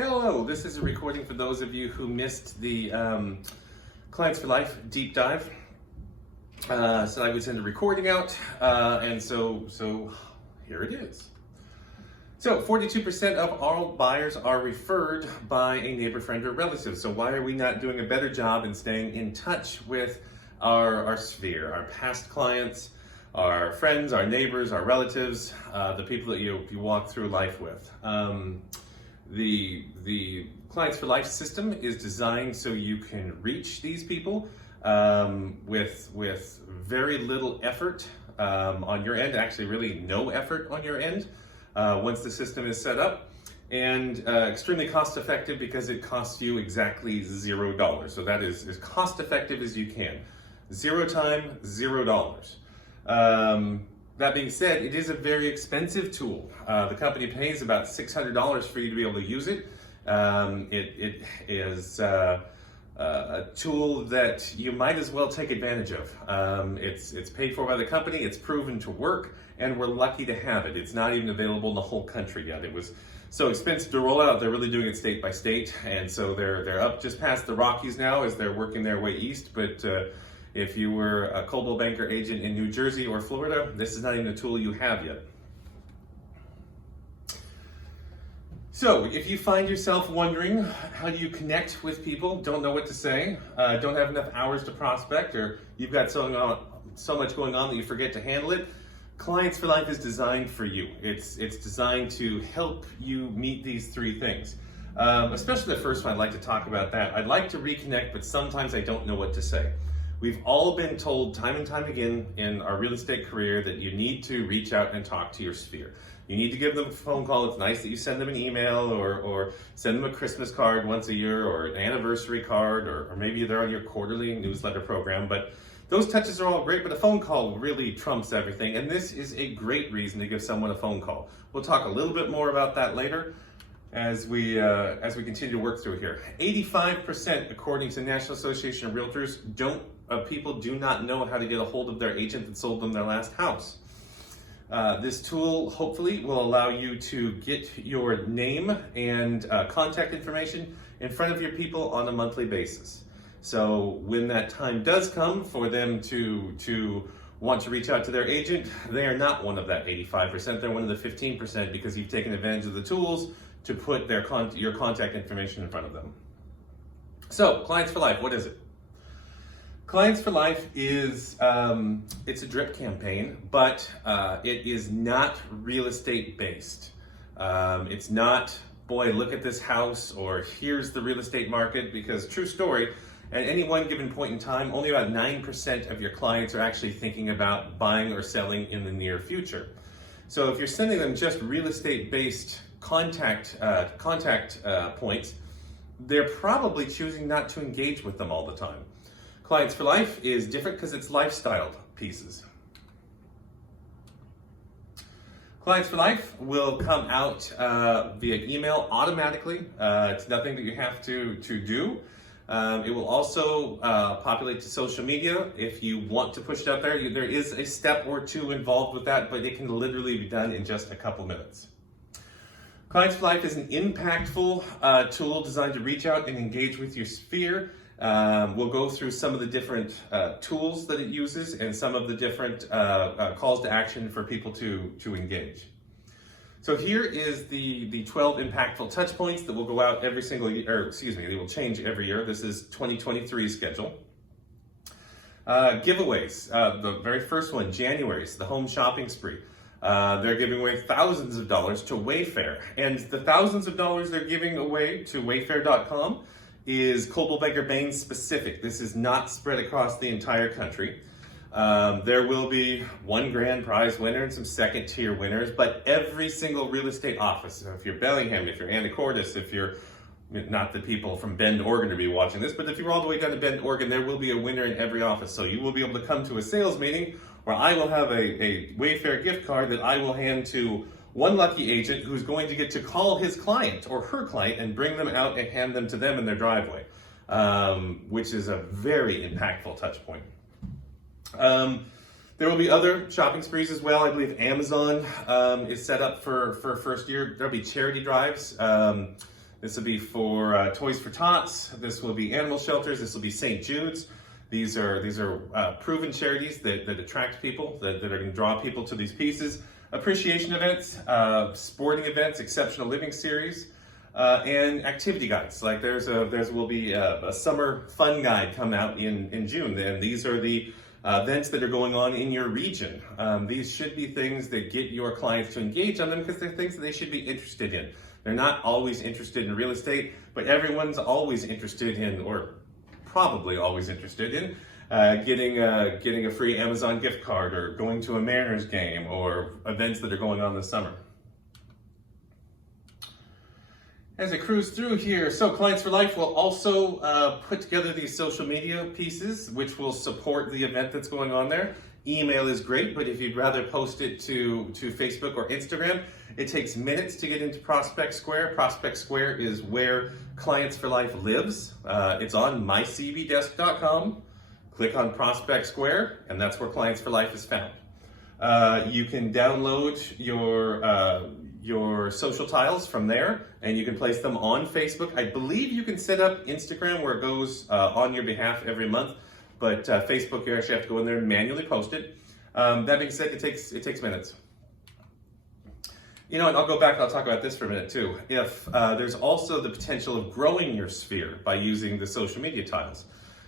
Hello, this is a recording for those of you who missed the Clients for Life deep dive. So I would send a recording out, and so here it is. So 42% of all buyers are referred by a neighbor, friend, or relative. So why are we not doing a better job in staying in touch with our sphere, our past clients, our friends, our neighbors, our relatives, the people that you walk through life with? The Clients for Life system is designed so you can reach these people with very little effort on your end, actually really no effort on your end once the system is set up, and extremely cost effective because it costs you exactly $0. So that is as cost effective as you can. Zero time, $0. That being said, it is a very expensive tool. The company pays about $600 for you to be able to use it. It is a tool that you might as well take advantage of. It's paid for by the company, it's proven to work, and we're lucky to have it. It's not even available in the whole country yet. It was so expensive to roll out, they're really doing it state by state, and so they're up just past the Rockies now as they're working their way east, but if you were a Coldwell Banker agent in New Jersey or Florida, this is not even a tool you have yet. So if you find yourself wondering, how do you connect with people, don't know what to say, don't have enough hours to prospect, or you've got so much going on that you forget to handle it, Clients for Life is designed for you. It's designed to help you meet these three things. Especially the first one, I'd like to talk about that. I'd like to reconnect, but sometimes I don't know what to say. We've all been told time and time again in our real estate career that you need to reach out and talk to your sphere. You need to give them a phone call. It's nice that you send them an email or send them a Christmas card once a year or an anniversary card, or maybe they're on your quarterly newsletter program. But those touches are all great, but a phone call really trumps everything. And this is a great reason to give someone a phone call. We'll talk a little bit more about that later as we continue to work through here. 85%, according to the National Association of Realtors, people do not know how to get a hold of their agent that sold them their last house. This tool hopefully will allow you to get your name and contact information in front of your people on a monthly basis. So when that time does come for them to want to reach out to their agent, they are not one of that 85%, they're one of the 15% because you've taken advantage of the tools to put your contact information in front of them. So, Clients for Life, what is it? Clients for Life is, it's a drip campaign, but it is not real estate based. It's not, boy, look at this house, or here's the real estate market, because true story, at any one given point in time, only about 9% of your clients are actually thinking about buying or selling in the near future. So if you're sending them just real estate based contact points, they're probably choosing not to engage with them all the time. Clients for Life is different because it's lifestyle pieces. Clients for Life will come out via email automatically. It's nothing that you have to do. It will also populate to social media if you want to push it out there. There is a step or two involved with that, but it can literally be done in just a couple minutes. Clients for Life is an impactful tool designed to reach out and engage with your sphere. We'll go through some of the different tools that it uses and some of the different calls to action for people to engage. So here is the 12 impactful touch points that will go out every single year, they will change every year. This is 2023 schedule. Giveaways, the very first one, January's, the home shopping spree. They're giving away thousands of dollars to Wayfair, and the thousands of dollars they're giving away to Wayfair.com is Coldwell Banker Bain specific. This is not spread across the entire country. There will be one grand prize winner and some second tier winners, but every single real estate office, so if you're Bellingham, if you're Anacortes, if you're, not the people from Bend, Oregon to be watching this, but if you're all the way down to Bend, Oregon, there will be a winner in every office. So you will be able to come to a sales meeting where I will have a Wayfair gift card that I will hand to one lucky agent who's going to get to call his client or her client and bring them out and hand them to them in their driveway, which is a very impactful touch point. There will be other shopping sprees as well. I believe Amazon is set up for first year. There'll be charity drives. This will be for Toys for Tots. This will be animal shelters. This will be St. Jude's. These are proven charities that attract people, that are going to draw people to these pieces. Appreciation events, sporting events, exceptional living series, and activity guides. Like there will be a summer fun guide come out in June, and these are the events that are going on in your region. These should be things that get your clients to engage on them because they're things that they should be interested in. They're not always interested in real estate, but everyone's always interested in, or probably always interested in, getting a free Amazon gift card or going to a Mariners game or events that are going on this summer. As I cruise through here, so Clients for Life will also put together these social media pieces, which will support the event that's going on there. Email is great, but if you'd rather post it to Facebook or Instagram, it takes minutes to get into Prospect Square. Prospect Square is where Clients for Life lives. It's on mycbdesk.com. Click on Prospect Square, and that's where Clients for Life is found. You can download your social tiles from there, and you can place them on Facebook. I believe you can set up Instagram where it goes on your behalf every month, but Facebook, you actually have to go in there and manually post it. That being said, it takes minutes. You know, and I'll go back and I'll talk about this for a minute too. If there's also the potential of growing your sphere by using the social media tiles.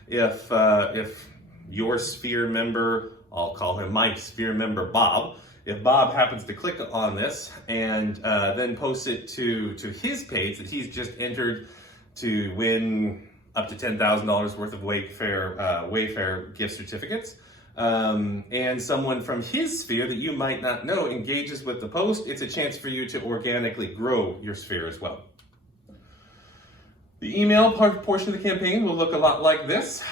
If your sphere member, I'll call him my sphere member Bob, if Bob happens to click on this and then post it to his page that he's just entered to win up to $10,000 worth of Wayfair gift certificates, and someone from his sphere that you might not know engages with the post, it's a chance for you to organically grow your sphere as well. The email portion of the campaign will look a lot like this.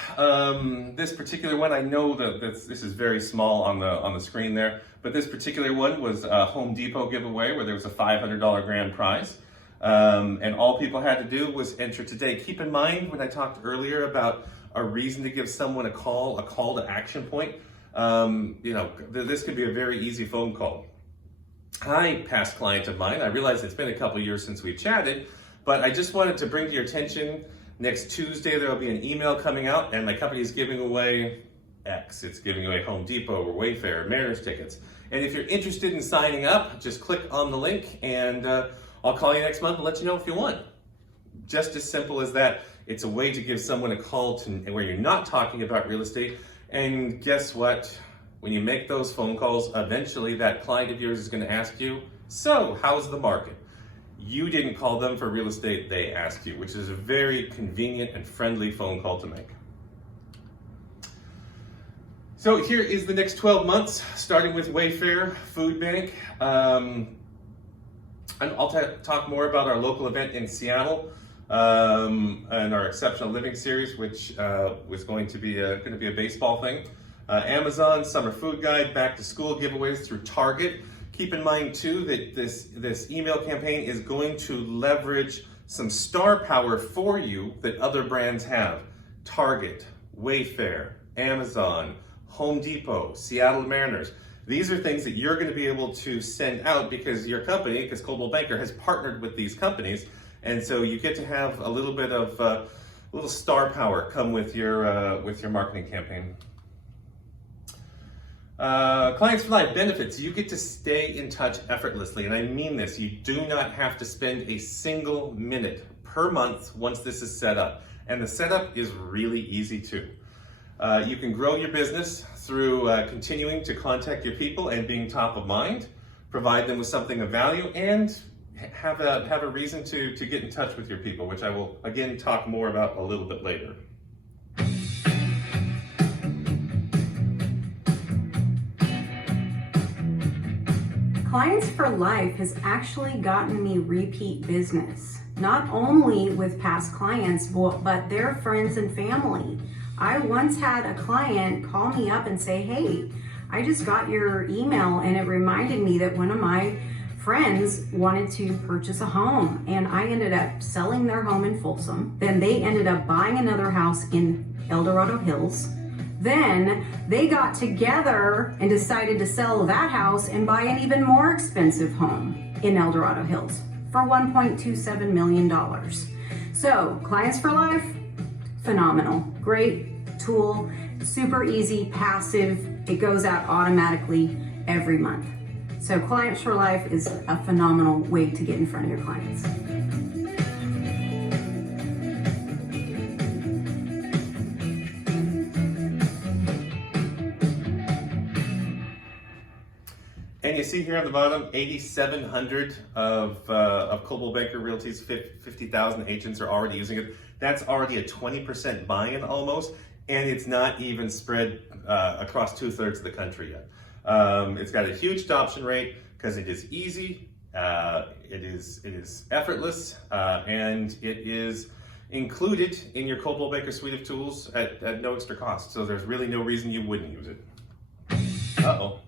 This particular one, I know that this is very small on the screen there, but this particular one was a Home Depot giveaway where there was a $500 grand prize. And all people had to do was enter today. Keep in mind when I talked earlier about a reason to give someone a call to action point, this could be a very easy phone call. Hi, past client of mine. I realize it's been a couple years since we've chatted, but I just wanted to bring to your attention, next Tuesday there will be an email coming out and my company is giving away X. It's giving away Home Depot or Wayfair, Mariners tickets. And if you're interested in signing up, just click on the link and I'll call you next month and let you know if you won. Just as simple as that. It's a way to give someone a call where you're not talking about real estate. And guess what? When you make those phone calls, eventually that client of yours is going to ask you, so how's the market? You didn't call them for real estate, they asked you, which is a very convenient and friendly phone call to make. So here is the next 12 months, starting with Wayfair Food Bank. And I'll talk more about our local event in Seattle and our Exceptional Living Series, which was going to be a baseball thing. Amazon Summer Food Guide, back to school giveaways through Target. Keep in mind too that this email campaign is going to leverage some star power for you that other brands have. Target, Wayfair, Amazon, Home Depot, Seattle Mariners. These are things that you're going to be able to send out because your company, because Coldwell Banker, has partnered with these companies. And so you get to have a little bit of little star power come with your marketing campaign. Clients for Life benefits. You get to stay in touch effortlessly. And I mean this. You do not have to spend a single minute per month once this is set up. And the setup is really easy too. You can grow your business through continuing to contact your people and being top of mind, provide them with something of value, and have a reason to get in touch with your people, which I will again talk more about a little bit later. Clients for Life has actually gotten me repeat business, not only with past clients, but their friends and family. I once had a client call me up and say, hey, I just got your email and it reminded me that one of my friends wanted to purchase a home, and I ended up selling their home in Folsom. Then they ended up buying another house in El Dorado Hills. Then they got together and decided to sell that house and buy an even more expensive home in El Dorado Hills. for $1.27 million. So Clients for Life, phenomenal, great tool, super easy, passive, it goes out automatically every month. So Clients for Life is a phenomenal way to get in front of your clients. And you see here on the bottom, 8,700 of Coldwell Banker Realty's 50,000 agents are already using it. That's already a 20% buy-in almost, and it's not even spread across 2/3 of the country yet. It's got a huge adoption rate because it is easy, it is effortless, and it is included in your Coldwell Banker suite of tools at no extra cost. So there's really no reason you wouldn't use it. Uh-oh.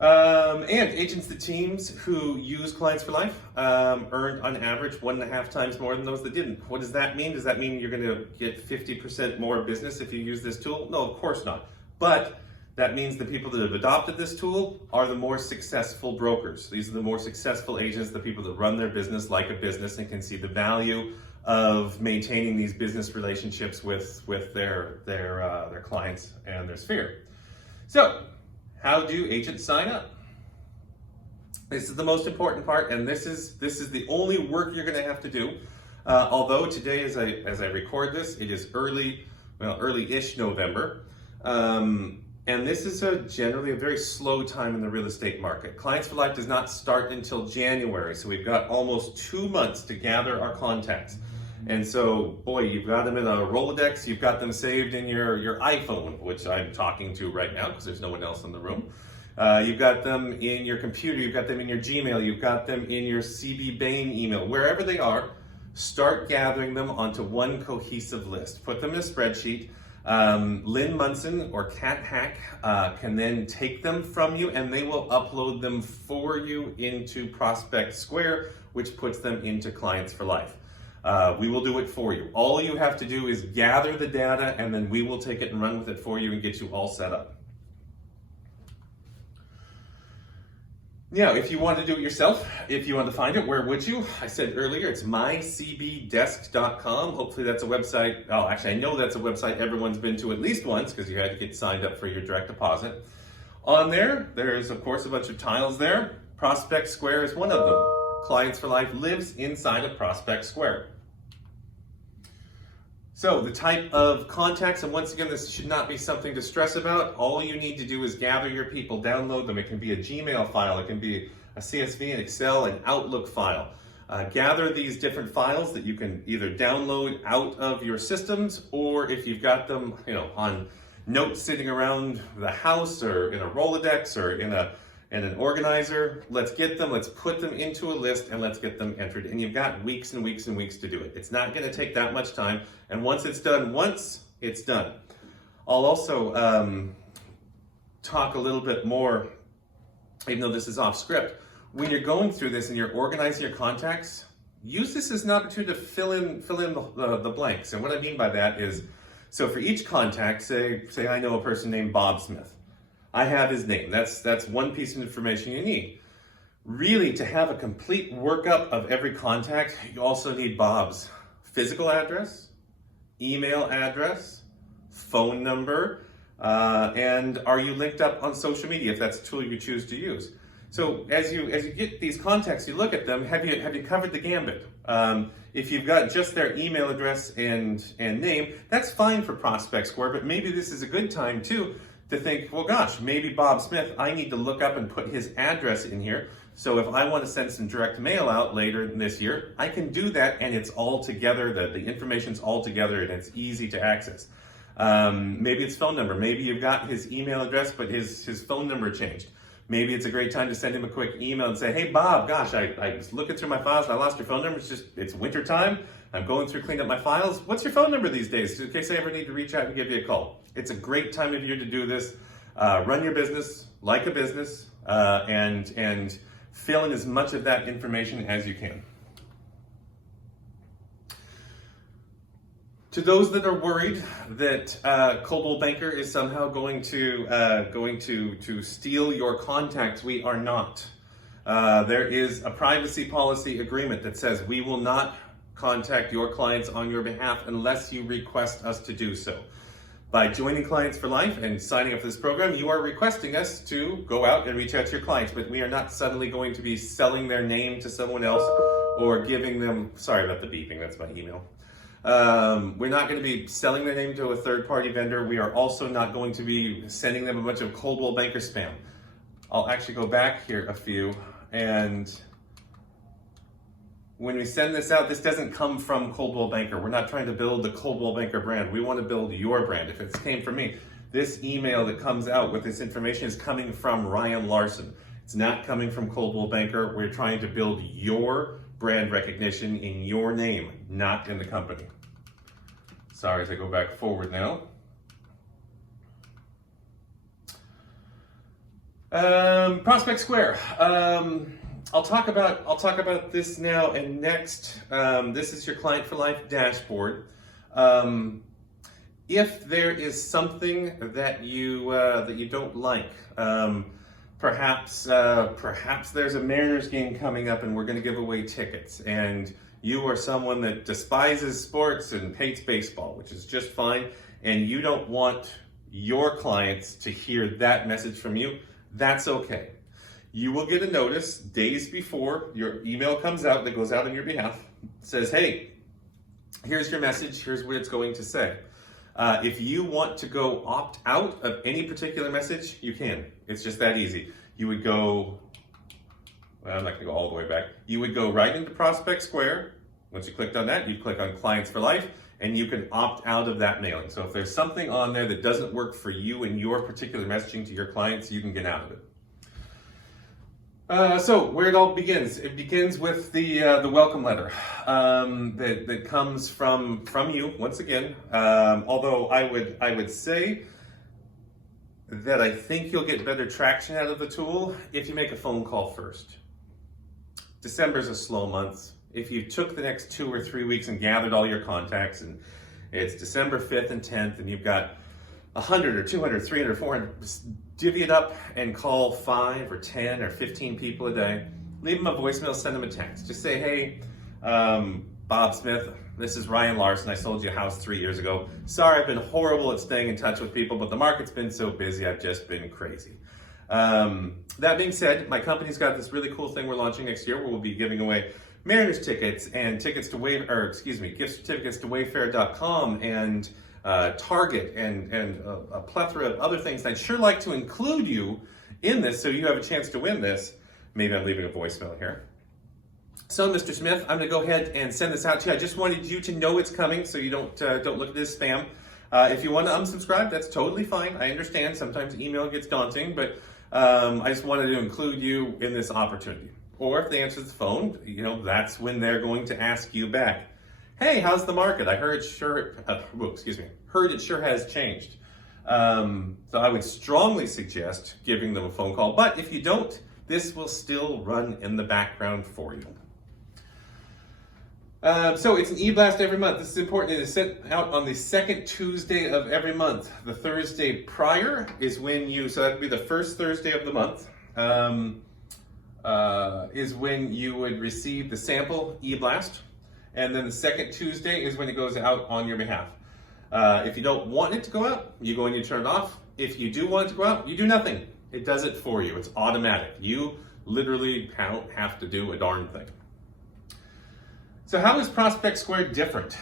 And agents to teams who use Clients for Life earned on average 1.5 times more than those that didn't. What does that mean? Does that mean you're going to get 50% more business if you use this tool? No, of course not. But that means the people that have adopted this tool are the more successful brokers. These are the more successful agents, the people that run their business like a business and can see the value of maintaining these business relationships with their clients and their sphere. So, how do agents sign up? This is the most important part, and this is the only work you're going to have to do. Although today, as I record this, it is early-ish November, and this is generally a very slow time in the real estate market. Clients for Life does not start until January, so we've got almost 2 months to gather our contacts. And so, boy, you've got them in a Rolodex, you've got them saved in your iPhone, which I'm talking to right now because there's no one else in the room. You've got them in your computer, you've got them in your Gmail, you've got them in your CB Bain email. Wherever they are, start gathering them onto one cohesive list. Put them in a spreadsheet. Lynn Munson or Cat Hack can then take them from you and they will upload them for you into Prospect Square, which puts them into Clients for Life. We will do it for you. All you have to do is gather the data and then we will take it and run with it for you and get you all set up. Now, if you want to do it yourself, if you want to find it, where would you? I said earlier, it's mycbdesk.com. Hopefully that's a website. Oh, actually, I know that's a website everyone's been to at least once because you had to get signed up for your direct deposit. On there's, of course, a bunch of tiles there. Prospect Square is one of them. Clients for Life lives inside of Prospect Square. So the type of contacts, and once again, this should not be something to stress about. All you need to do is gather your people, download them. It can be a Gmail file, it can be a CSV, an Excel, an Outlook file. Gather these different files that you can either download out of your systems, or if you've got them, on notes sitting around the house, or in a Rolodex, or in an organizer, let's get them, let's put them into a list, and let's get them entered. And you've got weeks and weeks and weeks to do it. It's not going to take that much time. And once it's done, it's done. I'll also talk a little bit more, even though this is off script. When you're going through this and you're organizing your contacts, use this as an opportunity to fill in the blanks. And what I mean by that is, so for each contact, say I know a person named Bob Smith. I have his name. That's one piece of information you need. Really, to have a complete workup of every contact, you also need Bob's physical address, email address, phone number, and are you linked up on social media if that's a tool you choose to use. So as you get these contacts, you look at them, have you covered the gambit? If you've got just their email address and name, that's fine for Prospect Square, but maybe this is a good time too to think, well, gosh, maybe Bob Smith, I need to look up and put his address in here. So if I want to send some direct mail out later this year, I can do that and it's all together, the information's all together and it's easy to access. Maybe it's phone number. Maybe you've got his email address, but his phone number changed. Maybe it's a great time to send him a quick email and say, hey, Bob, gosh, I was looking through my files and I lost your phone number. It's winter time. I'm going through cleaning up my files. What's your phone number these days in case I ever need to reach out and give you a call? It's a great time of year to do this. Run your business like a business and fill in as much of that information as you can. To those that are worried that Coldwell Banker is somehow going to steal your contacts, we are not. There is a privacy policy agreement that says we will not contact your clients on your behalf unless you request us to do so. By joining Clients for Life and signing up for this program, you are requesting us to go out and reach out to your clients, but we are not suddenly going to be selling their name to someone else or giving them, sorry about the beeping, that's my email. We're not going to be selling their name to a third-party vendor. We are also not going to be sending them a bunch of Coldwell Banker spam. I'll actually go back here a few, and when we send this out, this doesn't come from Coldwell Banker. We're not trying to build the Coldwell Banker brand. We want to build your brand. If it came from me, this email that comes out with this information is coming from Ryan Larson. It's not coming from Coldwell Banker. We're trying to build your brand recognition in your name, not in the company. Sorry, as I go back forward now. Prospect Square. I'll talk about this now and next. This is your Client for Life dashboard. If there is something that you don't like, perhaps there's a Mariners game coming up and we're going to give away tickets, and you are someone that despises sports and hates baseball, which is just fine, and you don't want your clients to hear that message from you, that's okay. You will get a notice days before your email comes out that goes out on your behalf. It says, hey, here's your message, here's what it's going to say. If you want to go opt out of any particular message, you can. It's just that easy. You would go, well, I'm not going to go all the way back. You would go right into Prospect Square. Once you clicked on that, you click on Clients for Life, and you can opt out of that mailing. So if there's something on there that doesn't work for you and your particular messaging to your clients, you can get out of it. So where it all begins, it begins with the welcome letter that comes from you once again. Although I would say that I think you'll get better traction out of the tool if you make a phone call first. December's a slow month. If you took the next 2 or 3 weeks and gathered all your contacts, and it's December 5th and 10th, and you've got 100 or 200, 300, 400, divvy it up and call 5 or 10 or 15 people a day. Leave them a voicemail, send them a text. Just say, hey, Bob Smith, this is Ryan Larson. I sold you a house 3 years ago. Sorry, I've been horrible at staying in touch with people, but the market's been so busy, I've just been crazy. That being said, my company's got this really cool thing we're launching next year where we'll be giving away Mariners tickets and gift certificates to Wayfair.com and Target and a plethora of other things. And I'd sure like to include you in this so you have a chance to win this. Maybe I'm leaving a voicemail here. So, Mr. Smith, I'm going to go ahead and send this out to you. I just wanted you to know it's coming so you don't look at this spam. If you want to unsubscribe, that's totally fine. I understand sometimes email gets daunting, but I just wanted to include you in this opportunity. Or if they answer the phone, that's when they're going to ask you back. Hey, how's the market? I heard heard it sure has changed. So I would strongly suggest giving them a phone call. But if you don't, this will still run in the background for you. So it's an e-blast every month. This is important. It is sent out on the second Tuesday of every month. The Thursday prior is when so that would be the first Thursday of the month, is when you would receive the sample e-blast. And then the second Tuesday is when it goes out on your behalf. If you don't want it to go out, you go and you turn it off. If you do want it to go out, you do nothing. It does it for you. It's automatic. You literally don't have to do a darn thing. So how is Prospect Square different?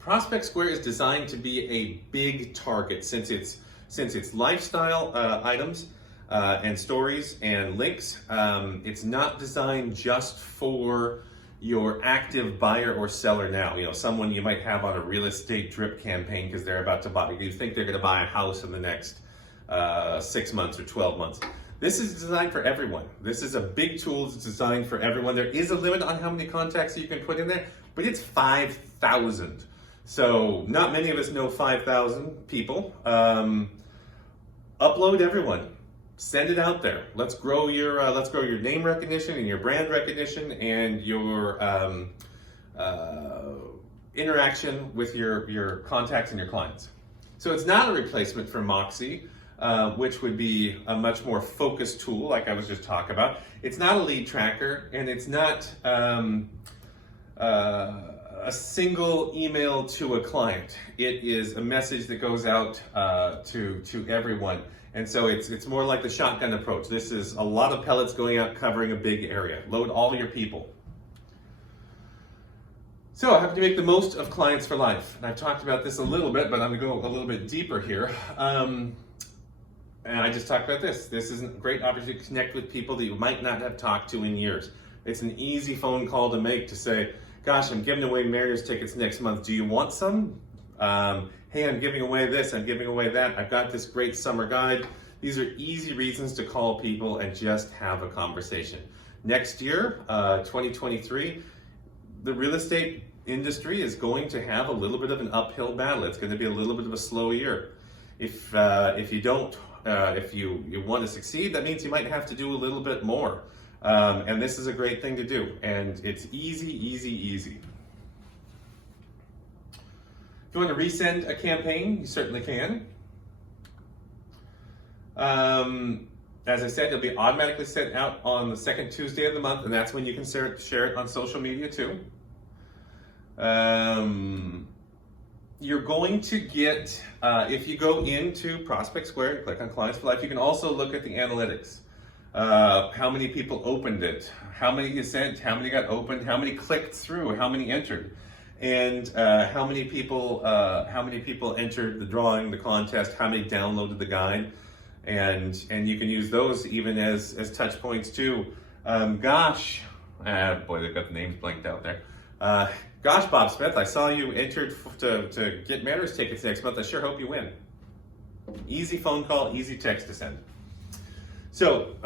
Prospect Square is designed to be a big target since it's lifestyle items and stories and links. It's not designed just for your active buyer or seller now. Someone you might have on a real estate drip campaign because they're about to buy. You think they're going to buy a house in the next 6 months or 12 months. This is designed for everyone. This is a big tool that's designed for everyone. There is a limit on how many contacts you can put in there, but it's 5,000. So not many of us know 5,000 people. Upload everyone. Send it out there. Let's grow your name recognition and your brand recognition and your interaction with your contacts and your clients. So it's not a replacement for Moxie. which would be a much more focused tool, like I was just talking about. It's not a lead tracker, and it's not a single email to a client. It is a message that goes out to everyone. And so it's more like the shotgun approach. This is a lot of pellets going out covering a big area. Load all your people. So how can you make the most of clients for life? And I've talked about this a little bit, but I'm gonna go a little bit deeper here. And I just talked about this. This is a great opportunity to connect with people that you might not have talked to in years. It's an easy phone call to make to say, gosh, I'm giving away Mariners tickets next month. Do you want some? Hey, I'm giving away this, I'm giving away that. I've got this great summer guide. These are easy reasons to call people and just have a conversation. Next year, 2023, the real estate industry is going to have a little bit of an uphill battle. It's going to be a little bit of a slow year. If you want to succeed, that means you might have to do a little bit more. And this is a great thing to do. And it's easy, easy, easy. If you want to resend a campaign, you certainly can. As I said, it'll be automatically sent out on the second Tuesday of the month, and that's when you can share it on social media too. You're going to get, if you go into Prospect Square and click on Clients for Life, you can also look at the analytics. How many people opened it, how many you sent, how many got opened, how many clicked through, how many entered, and how many people entered the drawing, the contest, how many downloaded the guide, and you can use those even as touch points too. Boy, they've got the names blanked out there. Gosh, Bob Smith, I saw you entered to get Mariners tickets next month. I sure hope you win. Easy phone call, easy text to send. So,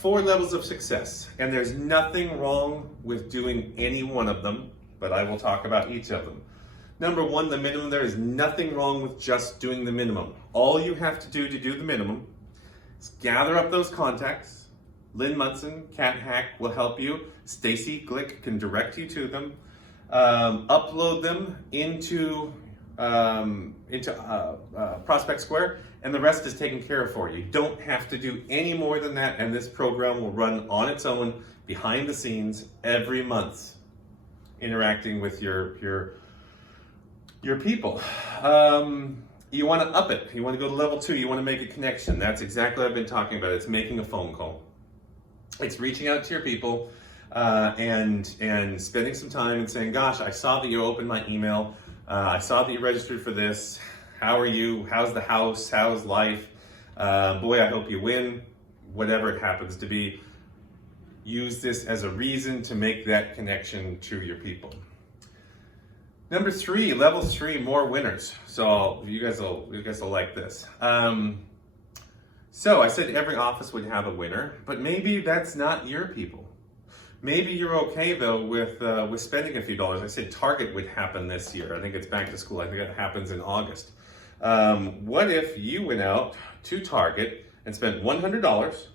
4 levels of success, and there's nothing wrong with doing any one of them, but I will talk about each of them. Number 1, the minimum. There is nothing wrong with just doing the minimum. All you have to do the minimum is gather up those contacts. Lynn Munson, Cat Hack will help you. Stacy Glick can direct you to them. Upload them into Prospect Square, and the rest is taken care of for you. You don't have to do any more than that, and this program will run on its own behind the scenes every month, interacting with your people. You want to up it. You want to go to level 2. You want to make a connection. That's exactly what I've been talking about. It's making a phone call. It's reaching out to your people and spending some time and saying, gosh, I saw that you opened my email. I saw that you registered for this. How are you? How's the house? How's life? Boy, I hope you win. Whatever it happens to be. Use this as a reason to make that connection to your people. Number 3, level 3, more winners. So you guys will like this. So I said every office would have a winner, but maybe that's not your people. Maybe you're okay though with spending a few dollars. I said Target would happen this year. I think it's back to school. I think it happens in August. What if you went out to Target and spent $100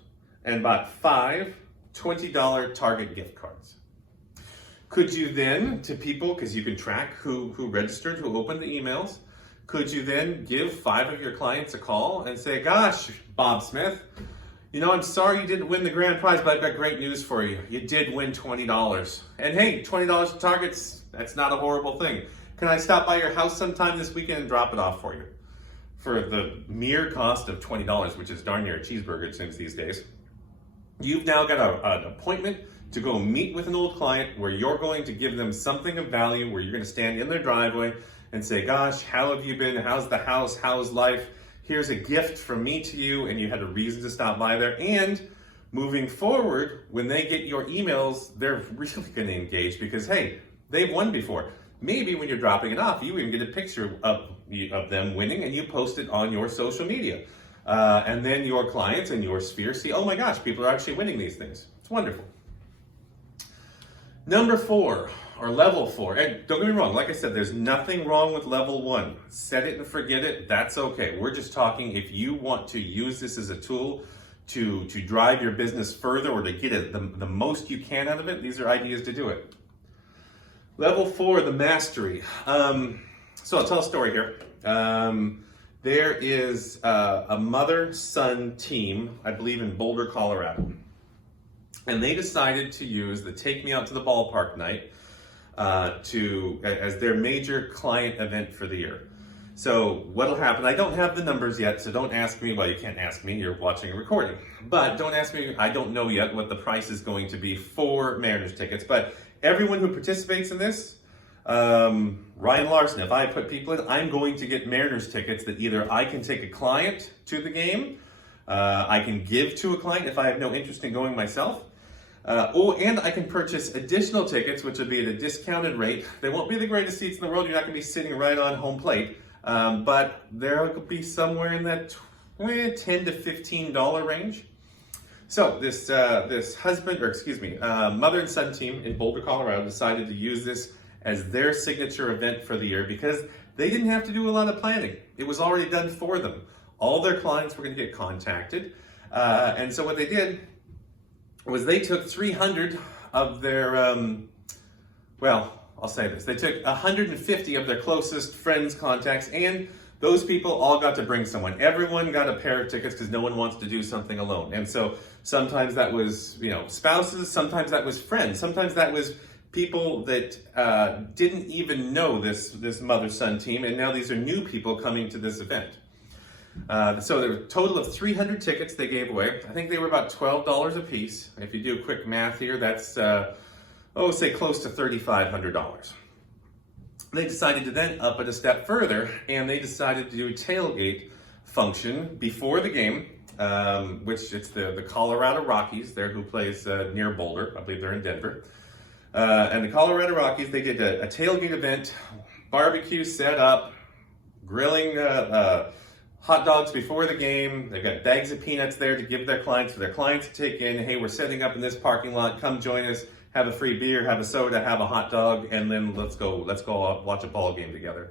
and bought 5 $20 Target gift cards? Could you then, to people, because you can track who registered, who opened the emails, could you then give 5 of your clients a call and say, gosh, Bob Smith, you know, I'm sorry you didn't win the grand prize, but I've got great news for you. You did win $20. And hey, $20 at Target's, that's not a horrible thing. Can I stop by your house sometime this weekend and drop it off for you? For the mere cost of $20, which is darn near a cheeseburger, it seems these days. You've now got an appointment to go meet with an old client where you're going to give them something of value, where you're going to stand in their driveway and say, gosh, how have you been? How's the house? How's life? Here's a gift from me to you, and you had a reason to stop by there. And moving forward, when they get your emails, they're really going to engage because, hey, they've won before. Maybe when you're dropping it off, you even get a picture of them winning and you post it on your social media. And then your clients and your sphere see, oh my gosh, people are actually winning these things. It's wonderful. Number 4, or level 4, and don't get me wrong, like I said, there's nothing wrong with level 1. Set it and forget it, that's okay. We're just talking if you want to use this as a tool to drive your business further or to get the most you can out of it, these are ideas to do it. Level 4, the mastery. So I'll tell a story here. There is a mother-son team, I believe in Boulder, Colorado. And they decided to use the Take Me Out to the Ballpark night as their major client event for the year. So what'll happen, I don't have the numbers yet, so don't ask me, well, you can't ask me, you're watching a recording. But don't ask me, I don't know yet what the price is going to be for Mariners tickets. But everyone who participates in this, Ryan Larson, if I put people in, I'm going to get Mariners tickets that either I can take a client to the game, I can give to a client if I have no interest in going myself, and I can purchase additional tickets, which will be at a discounted rate. They won't be the greatest seats in the world. You're not going to be sitting right on home plate, but there will be somewhere in that $10 to $15 range. So this mother and son team in Boulder, Colorado, decided to use this as their signature event for the year because they didn't have to do a lot of planning. It was already done for them. All their clients were going to get contacted, and so what they did was they took 300 of their, I'll say this, they took 150 of their closest friends, contacts, and those people all got to bring someone. Everyone got a pair of tickets because no one wants to do something alone. And so sometimes that was, spouses, sometimes that was friends, sometimes that was people that didn't even know this mother-son team, and now these are new people coming to this event. So there were a total of 300 tickets they gave away. I think they were about $12 a piece. If you do quick math here, that's, say close to $3,500. They decided to then up it a step further, and they decided to do a tailgate function before the game, which it's the Colorado Rockies there who plays near Boulder. I believe they're in Denver. And the Colorado Rockies, they did a tailgate event, barbecue set up, grilling hot dogs before the game. They've got bags of peanuts there to give their clients, for their clients to take in. Hey, we're setting up in this parking lot. Come join us. Have a free beer, have a soda, have a hot dog, and then let's go watch a ball game together.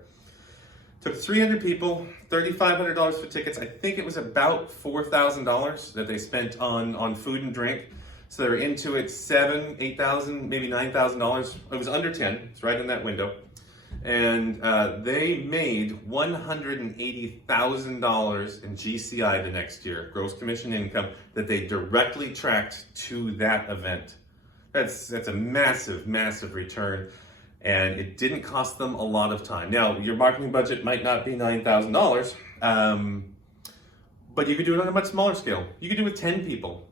Took 300 people, $3,500 for tickets. I think it was about $4,000 that they spent on food and drink. So they were into it $7,000, $8,000, maybe $9,000. It was under 10. It's right in that window. And they made $180,000 in GCI the next year, gross commission income, that they directly tracked to that event. That's a massive, massive return, and it didn't cost them a lot of time. Now, your marketing budget might not be $9,000, but you could do it on a much smaller scale. You could do it with 10 people.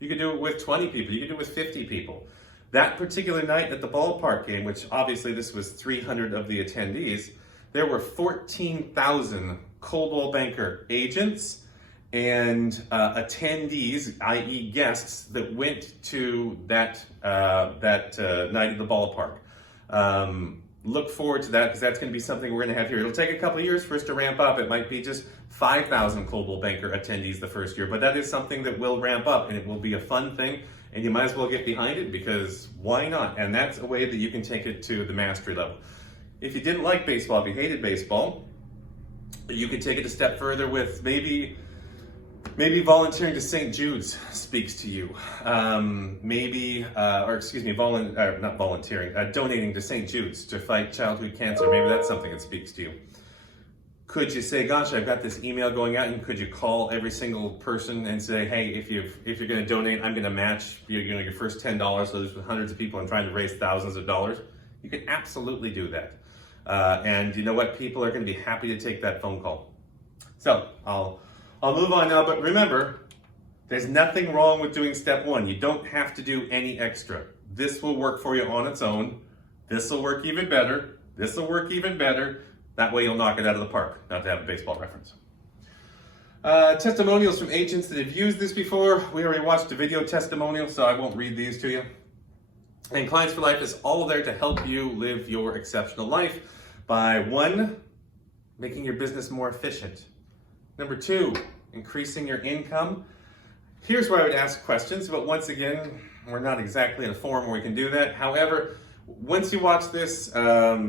You could do it with 20 people. You could do it with 50 people. That particular night at the ballpark game, which obviously this was 300 of the attendees, there were 14,000 Coldwell Banker agents and attendees, i.e. guests, that went to that night at the ballpark. Look forward to that, because that's going to be something we're going to have here. It'll take a couple of years for us to ramp up. It might be just 5,000 Coldwell Banker attendees the first year, but that is something that will ramp up, and it will be a fun thing, and you might as well get behind it, because why not? And that's a way that you can take it to the mastery level. If you didn't like baseball, if you hated baseball, you could take it a step further with maybe volunteering to St. Jude's speaks to you. Donating to St. Jude's to fight childhood cancer. Maybe that's something that speaks to you. Could you say, gosh, I've got this email going out, and could you call every single person and say, hey, if you're going to donate, I'm going to match your first $10. So there's hundreds of people and trying to raise thousands of dollars. You can absolutely do that. And you know what? People are going to be happy to take that phone call. So I'll move on now, but remember, there's nothing wrong with doing step one. You don't have to do any extra. This will work for you on its own. This will work even better. This will work even better. That way you'll knock it out of the park, not to have a baseball reference. Testimonials from agents that have used this before. We already watched a video testimonial, so I won't read these to you. And Clients for Life is all there to help you live your exceptional life by 1, making your business more efficient. Number 2, increasing your income. Here's where I would ask questions, but once again, we're not exactly in a forum where we can do that. However, once you watch this,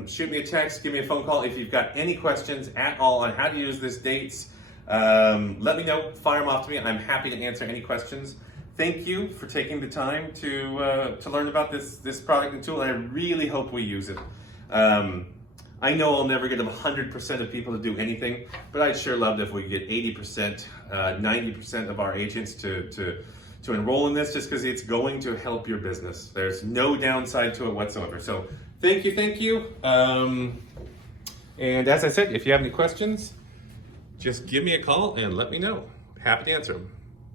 shoot me a text, give me a phone call. If you've got any questions at all on how to use this, dates, let me know, fire them off to me. I'm happy to answer any questions. Thank you for taking the time to learn about this product and tool, and I really hope we use it. I know I'll never get 100% of people to do anything, but I'd sure love it if we could get 80%, 90% of our agents to enroll in this, just because it's going to help your business. There's no downside to it whatsoever. So thank you. And as I said, if you have any questions, just give me a call and let me know. Happy to answer them.